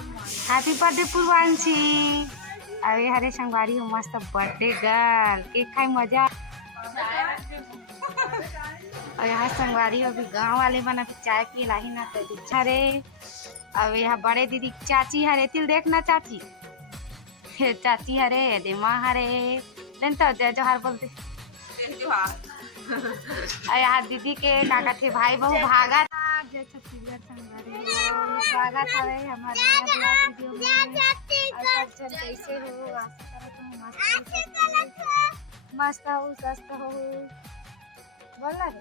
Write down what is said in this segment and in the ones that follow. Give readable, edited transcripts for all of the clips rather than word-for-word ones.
Happy birthday Purvanshi. अरे हरे संगवारी हो मस्त बर्थडे गर्ल केक खाई मजा। और यहाँ संगवारी अभी गांव वाले बना के चाय पी लाही ना तो अच्छा रे। अब यहाँ बड़े दीदी चाची हरे तिल देखना चाची चाची हरे दे माँ हरे दिन तो जय जोहार बोलते। यहाँ दीदी के काका थे भाई बहू भागा जय छत्तीसगढ़ संगवारी हो स्वागत है हमारे वीडियो में। कैसे हो आशा मस्त हो स्वस्थ हो बोलना रे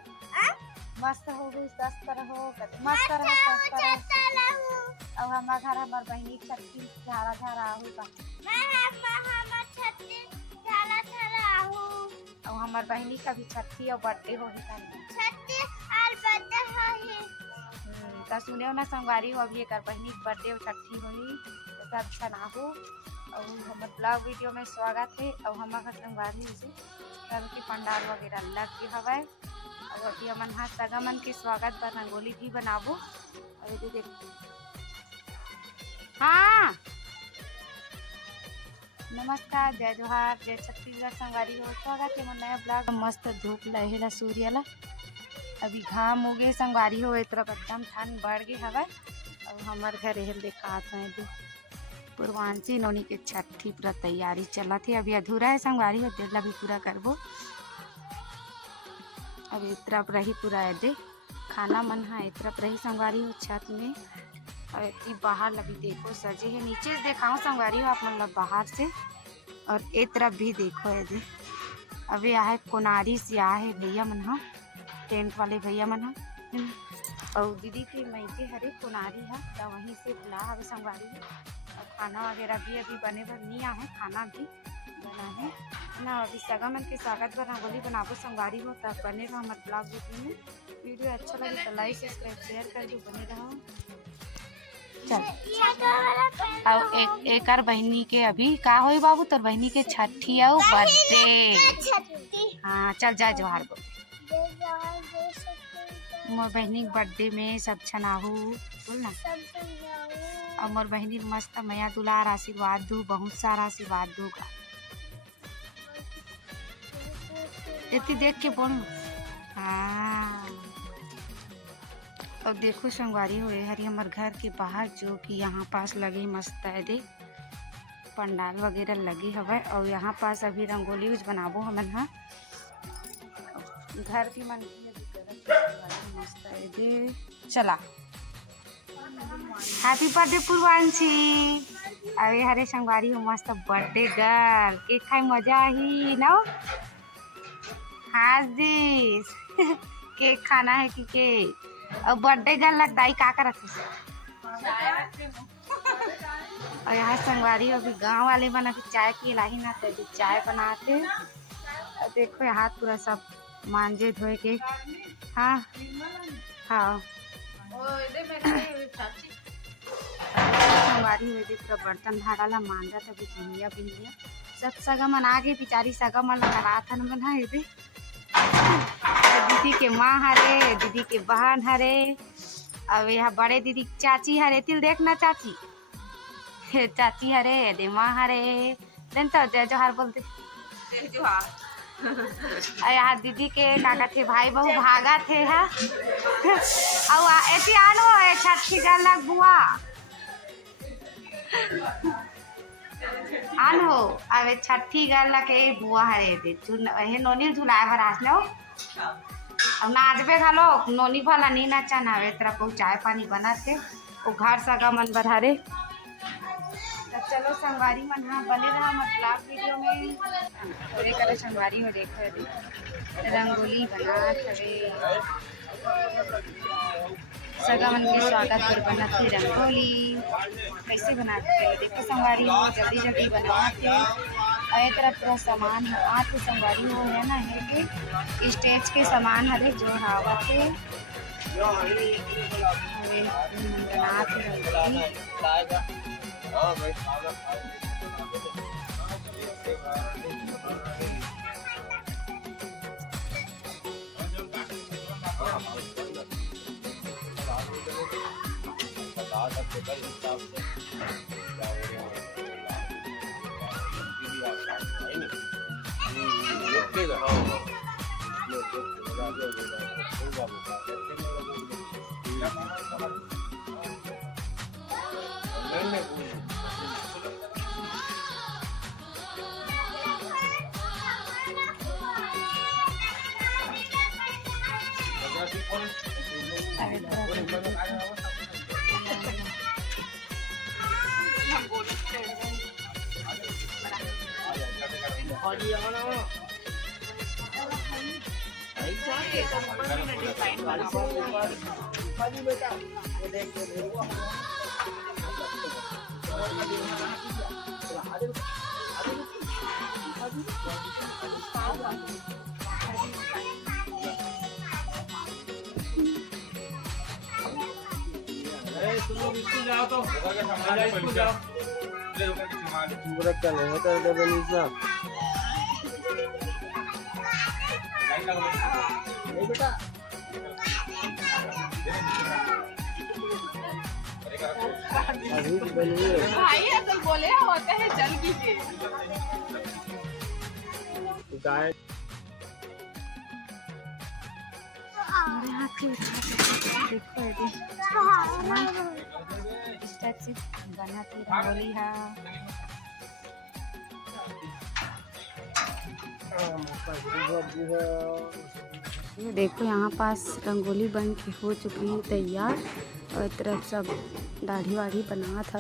मस्त हो स्वस्थ रहो मस्त रहो स्वस्थ रहो। अब हमारा घर हमार बहनी छत्ती झारा झारा आहू का अब हमार बहनी का भी छत्ती और बर्थडे हो ही तो सुने ना संगवारी हो अभी एक बहनी बर्थडे और छठी हुई तो सब छनाहू और हमारे ब्लॉग वीडियो में स्वागत है। और हमारा संगवारी से कल की पंडाल वगैरह लग गई हवा और अभी हमन हाथ सगमन के स्वागत पर रंगोली भी बनाबो। और ये देख हाँ नमस्कार जय जोहार जय छत्तीसगढ़ संगवारी हो स्वागत है नया ब्लॉग। मस्त धूप लहेला सूर्य ला अभी घाम हो गए संगवारी हो इतना एकदम ठंड बढ़ गई हवा। और हमारे घर हेल दिखात हैं पूर्वांशी नौनी के छठी पूरा तैयारी चला थी अभी अधूरा है संगवारी हो देर ला भी पूरा करबो। अब इस तरफ रही पूरा है दे खाना मन है इस तरफ रही संगवारी हो छत में। और इतनी बाहर अभी देखो सजे है नीचे से दिखाओ संगवारी हो आप मतलब बाहर से। और एक तरफ भी देखो है दे अभी आए कोनारी से आए भैया मन हा टेंट वाले भैया मन हा। और दीदी के मैके हरे कोनारी है तो वहीं से बुला हवे संगवारी है। और खाना वगैरह भी अभी बने भर नहीं आए खाना भी बना है ना। अभी सगमन के स्वागत पर रंगोली बनाबो संगवारी हो तब बने रहो हमारे ब्लॉग वीडियो में। वीडियो अच्छा लगे तो लाइक सब्सक्राइब शेयर कर दो बने रहो। चल और एक बहनी के अभी का होई बाबू तोर बहनी के छठी और बर्थडे हाँ चल जा जोहार बोल मोर बहनी के बर्थडे में सब छनाहू बोल ना। और मोर बहनी मस्त मैया दुलार आशीर्वाद दू बहुत सारा आशीर्वाद दूगा इतनी देख के बोल हाँ। और देखो संगवारी हुए हरी हमारे घर के बाहर जो कि यहाँ पास लगी मस्त है देख पंडाल वगैरह लगी हवा। और यहाँ पास अभी रंगोली उज बनाबो हमन हा घर की मन मस्त है दे चला। Happy birthday Purvanshi. अरे हरे संगवारी हो मस्त बर्थडे गर्ल केक खाई मजा ही ना हाँ जी केक खाना है कि केक। और बर्थडे गर्ल लगदाई का करत और यहाँ संगवारी अभी गांव वाले बना के चाय पी लाही ना तो चाय बनाते। और देखो हाथ पूरा सब मांजे धोए के हाँ हाँ संगवारी हुए पूरा बर्तन भाड़ा ला मांजा था बिनिया बिनिया सब सगमन आगे बिचारी सगमन लगा था मन है दे दीदी के माँ हरे दीदी के बहन हरे। अब यहाँ बड़े दीदी चाची हरे तिल देखना चाची चाची हरे दे माँ हरे दिन तो जय जोहार बोलते। यहाँ दीदी के काका थे भाई बहू भागा थे है और ऐसी आनो है छठी गला बुआ आन हो अब छठी गला के बुआ हरे दे नोनी झुलाए भरास नो अब नाचबे घलो नोनी भला नहीं नचा नावे तरह को चाय पानी बनाते वो घर सगा मन बढ़ारे। तो चलो संगवारी मन हाँ बने रहा मतलब वीडियो में। और एक संगवारी में देखो रंगोली बना खड़े सगा मन के स्वागत पर बना थी रंगोली कैसे बनाते हैं देखो संगवारी हो जल्दी जल्दी बनाते। और एक तरफ पूरा सामान है आप संगवारी हो है ना है कि स्टेज के सामान हरे जो हावत है भाई असल बोले होते हैं चल कीजिए हमारे हाथ के उठा के देखो इस टाइप से बनाती रंगोली है। ये देखो यहाँ पास रंगोली बन के हो चुकी है तैयार और तरफ सब दाढ़ी वाढ़ी बना था।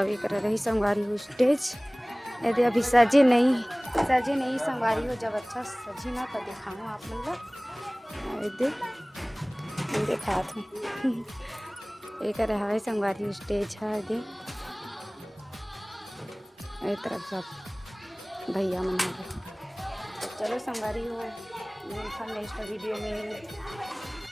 अब एक रही संगवारी हो स्टेज यदि अभी सजे नहीं संगवारी हो। जब अच्छा सजी ना तो दिखाऊँ आप लोग देखा था। एक रहा संगवारी स्टेज है यदि तरफ सब भैया मना चलो संगवारी हो नेक्स्ट वीडियो में।